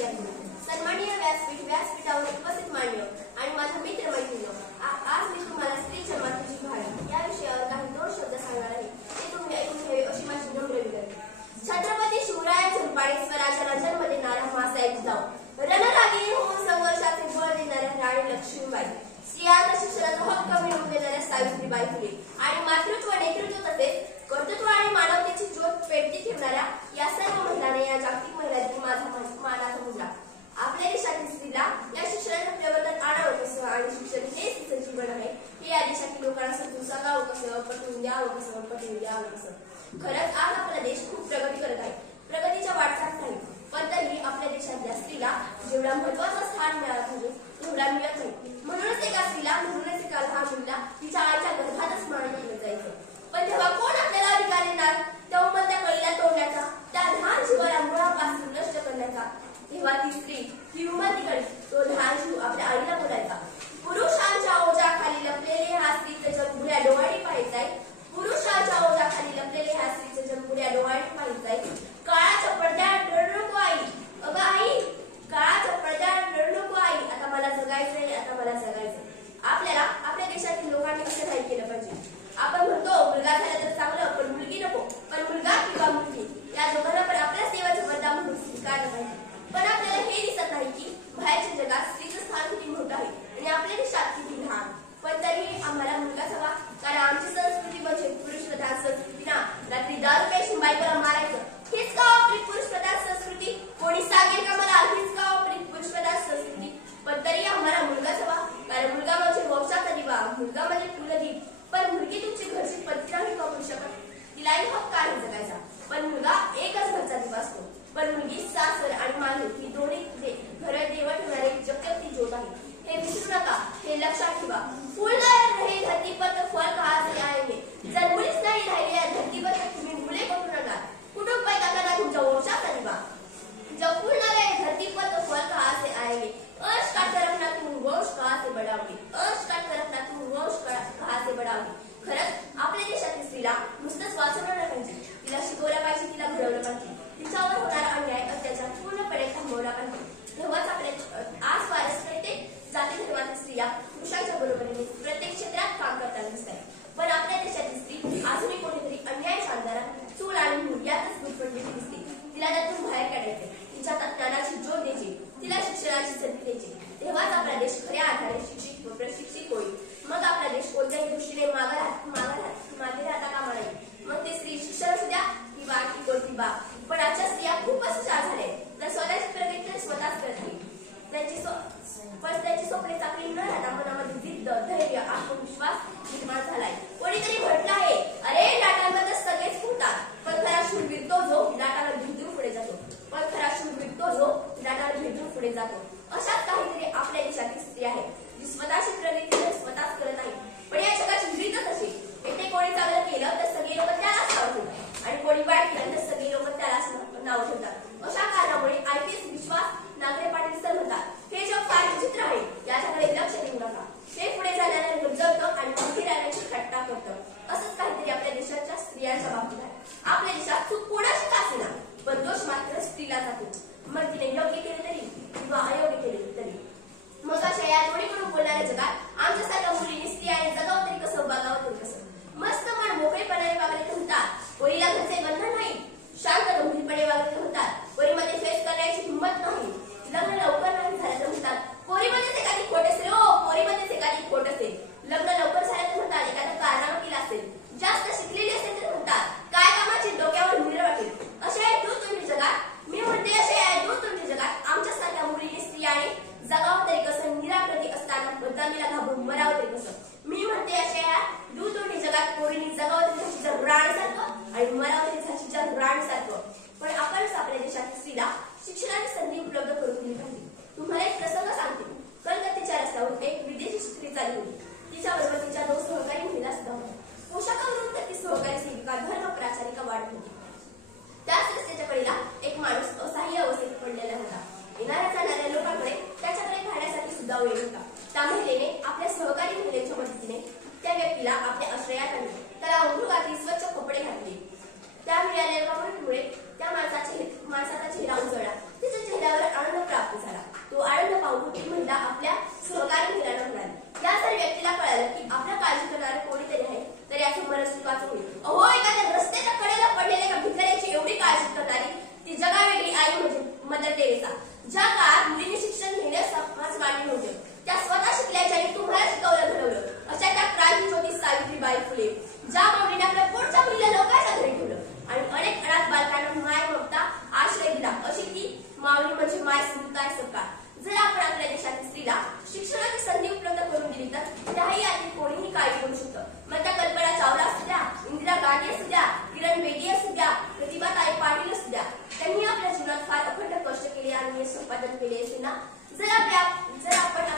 विद्यार्थी, सन्माननीय व्यासपीठावर उपस्थित मान्य आणि माझ्या मित्र मैत्रिणी, आज मी तुम्हाला स्त्री जन्माची भाळी या विषयावर काही 2 शब्द सांगणार आहे. ते तुम्ही ऐकून घ्यावे अशी माझी नम्र विनंती. छत्रपती शिवराय झुंपाडे स्वराज्याला जन्म देणाऱ्या मासाहेब जिजाऊ, रणरागिणी होऊन संघर्षाचे बळ देणाऱ्या राणी लक्ष्मीबाई, स्त्रियांचा शिक्षणाचा हक्क मिळवून देणाऱ्या सावित्रीबाई फुले आणि मातृत्व, नेतृत्व तसेच कर्तृत्व आणि मानवतेची ज्योत पेटती ठेवणाऱ्या या सर्व महिलांना या जागतिक महिला दिन माझा मानाचा मुद्रा. आपल्या देशातील स्त्रीला या शिक्षणाचं प्रवर्तन आणावं कसं आणि शिक्षण हेच तिचं जीवन आहे हे या देशातील लोकांना समजून सांगावं कसं, पटवून द्यावं कसं. खरंच आज आपला देश खूप प्रगती करत आहे, प्रगतीच्या वाटचालीत आहे, पण तरीही आपल्या देशातल्या स्त्रीला जेवढा महत्वाचं स्थान मिळालं पाहिजे तेवढा मिळत नाही. म्हणूनच एका स्त्रीला, म्हणूनच एका लहान मुलीला तिच्या आईच्या गर्भातच मारून ठेवलं जायचं. पण तेव्हा कोण आपल्याला अधिकार देणार त्या उमलत्या कळीला तोडण्याचा, त्या लहान जीवाला मुळापासून नष्ट करण्याचा? तेव्हा ती स्त्री, ती उमलती कळी, तो लहान जीव आपल्या आईला बोलायचा. पुरुषांच्या ओझ्याखाली लपलेले हा स्त्रीचं जग बुऱ्या डोळ्यांनी पाहायचाय, पुरुषांच्या ओझ्याखाली लपलेले ह्या स्त्रीचं जग बुऱ्या डोळ्यांनी पाहायचाय. काळाच्या पडद्यात रडू नको आई, अगं आई, काळाच्या पडद्यात रडू नको आई, आता मला जगायचंय, आता मला जगायचंय. आपल्याला आपल्या देशातील लोकांनी असं नाही केलं पाहिजे. आपण म्हणतो मुलगा झाला तर चांगलं, पण मुलगी नको. पण मुलगा किंवा मुलगी या दोघांना पण आपल्याच देवाचं वरदान म्हणून स्वीकारलं पाहिजे. पण आपल्याला हे दिसत नाही की बाहेरच्या जगात स्त्रीचं स्थान किती मोठं आहे आणि आपल्या देशात किती लहान. पण तरीही आम्हाला मुलगाच हवा, कारण आमची संस्कृती म्हणजे पुरुष प्रधान संस्कृती ना. रात्री दारू प्यायची बायकोला मारायचं, हीच का आपली पुरुष प्रधान संस्कृती? कोणी सांगेल का मला हीच का आपली पुरुष प्रधान संस्कृती? पण तरी आम्हाला मुलगाच हवा, कारण मुलगा म्हणजे वंशाचा दिवा, मुलगा म्हणजे कुलदीप. पण मुलगी तुमची घरची पत्नी नाही करू शकत, तिलाही हक्क आहे जगायचा. पण मुलगा एकच घरचा दिवा असतो, पण मुलगी सासर आणि माहेर ही दोन्ही घर देवा ठेवणारी जगती ज्योत आहे. हे विसरू नका, हे लक्षात ठेवा. फूल रहे धरती पर तो फल कहां से आएंगे. जर मुलीच नाही राहिली या धरतीवर तर तुम्ही मुले कुठून आणणार? कुठून पैदा करणार तुमच्या वंशाचा दिवा? जब फूल न रहे धरती पर तो फल कहां से आएंगे. अंश काटकर रखना तुम वंश कहां से बढ़ाओगे, अंश काटकर रखना तुम वंश कहां से बढ़ाओगे. खरंच आपल्या देशातील स्त्रीला नुसतंच वाचवलं नाही पाहिजे, तिला शिकवलं पाहिजे, तिला घडवलं पाहिजे. तिच्यावर होणारा अन्याय, अत्याचार पूर्णपणे थांबवला पाहिजे. तेव्हाच आपल्या आसपास प्रत्येक जाती धर्मातील स्त्रिया पुरुषांच्या बरोबरीने प्रत्येक क्षेत्रात काम करताना दिसतात. पण आपल्या देशातील स्त्री अजूनही कोणीतरी अन्यायाच्या अंधारात चूल आणि मूल यातच गुंतलेली दिसते. तिला त्यातून बाहेर काढायचे, तिच्या ज्ञानाची ज्योत द्यायची, तिला शिक्षणाची संधी द्यायची. तेव्हाच आपला देश खऱ्या अर्थाने शिक्षित व प्रशिक्षित होईल. मग आपला देश कोणत्याही दृष्टीने मागे राहता कामा नये. मग ते स्त्री शिक्षण असू द्या किंवा आणखी कोणती बाब. पण आजच्या स्त्रिया खूपच हुशार झाले, तर स्वतःची प्रगती तर स्वतःच करते. त्यांची स्वप्ने चाकरी न राहता मनामध्ये जिद्द, धैर्य, आत्मविश्वास निर्माण झालाय. कोणीतरी म्हटलं आहे, अरे लाटांमध्ये सगळेच फुटतात, पण खरा शूरवीर तो जो लाटाला भेदून पुढे जातो. पण खरा शूरवीर तो जो लाटाला भेदून पुढे जातो. अशाच काहीतरी आपल्या देशातील स्त्री आहे, जी स्वतःची प्रगती स्वतःच करत आहे. पण या जगाची रीतच अशी, इथे कोणी चांगलं केलं तर सगळे लोक त्यालाच नाव ठेवतात आणि कोणी वाईट केलं तर सगळे लोक त्यालाच नाव ठेवतात. अशा कारणामुळे IPS विश्वास नागरे पाटील सर म्हणतात, हे जग फार विचित्र आहे, याच्याकडे लक्ष देऊ नका. ते पुढे जाण्याला गजबजतं आणि मागे राहण्याची थट्टा करतं. असंच काहीतरी आपल्या देशाच्या स्त्रियांच्या बाबतीत आहे. आपल्या देशात चूक कोणाची का असेना, पण दोष मात्र स्त्रीला जातो. मग तिने योग्य केले तरी किंवा अयोग्य केले तरी. मग अशा या दोन्हीकडून बोलणाऱ्या जगात आमच्यासारख्या मुलींनी स्त्रियांनी जगावं तरी कसं, बघावं तरी कसं? मस्त मन मोकळेपणाने वागले तर म्हणतात, पोरीला घरचे बंधन नाही. शांत गंभीरपणे वागले तर म्हणतात, पोरीमध्ये फेस करण्याची हिंमत नाही. लग्न लवकर नाही झालं तर म्हणतात, पोरीमध्येच एखादी खोट असेल, पोरीमध्येच एखादी खोट असेल. लग्न लवकर झालं तर म्हणतात, एखादं कारनामा केलं असेल. जास्त शिकलेली असेल तर म्हणतात, काय कामाची डोक्यावर मुलं वाटेल. असे आहे तू तुम्ही जगात, मी म्हणते असे आहे तू तुम्ही जगात. आमच्यासारख्या मुलींनी स्त्रियाने जगावं तरी कसं, निराकृती असताना बदनामीला घाबरून मरावं तरी कसं. मी म्हणते असे आहे दूध दोन्ही जगात, पोरींनी जगावं तरी झाशीच्या राणीसारखं आणि मरावं तरी झाशीच्या राणीसारखं. पण आपणच आपल्या देशातील स्त्रीला शिक्षणाची संधी उपलब्ध करून दिली पाहिजे. तुम्हाला एक प्रसंग सांगते. कलकत्त्याच्या रस्त्यावर एक विदेशी स्त्री चालली होती. तिच्याबरोबर तिच्या 2 सहकारी महिला सुद्धा होत्या. पोशाखावरून तर ती सहकारी सेविका, धर्म प्राचारिका वाढत होती. त्याच रस्त्याच्या कडेला एक माणूस असहाय्य अवस्थेत पडलेला होता. येणाऱ्या जाणाऱ्या लोकांकडे त्याच्याकडे खाण्यासाठी सुद्धा वेळ होता. त्या महिलेने आपल्या सहकारी महिलेच्या मदतीने त्या व्यक्तीला आपल्या आश्रयात आणले. त्याला अंघोळ स्वच्छ कपडे घातले. त्या मिळालेल्या मदतीमुळे त्या माणसाचा चेहरा उजळला. तिच्या चेहऱ्यावर आनंद एक महिला आपल्या सहकारी महिलांना म्हणाली. या जर व्यक्तीला कळालं की आपल्या काळजी करणारे कोणीतरी आहे तर याचं बरंच सुखाचं होईल. अहो, एखाद्या रस्त्याच्या कडेला पडलेल्या एका भिकाऱ्याची एवढी काळजी करणारी ती जगावेगळी आई म्हणजे मदर टेरेसा. ज्या काळात मुलींनी शिक्षण घेणे समाज मान्य नव्हते, त्या स्वतः शिकल्याच्या आणि तुम्हाला शिकवलं घडवलं. अशा त्या क्रांतीज्योती सावित्रीबाई फुले, ज्या माऊलीने आपल्या पुढच्या मुलीला लोकांच्या घरी ठेवलं आणि अनेक अनाथ बालकांना माय ममता आश्रय दिला. अशी ती माऊली म्हणजे माय स्मृताय सरकार. जर आपण आपल्या देशातील स्त्रीला शिक्षणाची संधी उपलब्ध करून दिली तर त्याही यातील कोणीही काळजी करू शकतं. मग त्या कल्पना चावला असू द्या, इंदिरा गांधी असू द्या, किरण बेदी असू द्या, प्रतिभाताई पाटील असू द्या, त्यांनी आपल्या जीवनात फार अखंड कष्ट केले आणि हे संपादन केले असेल ना. जर आपण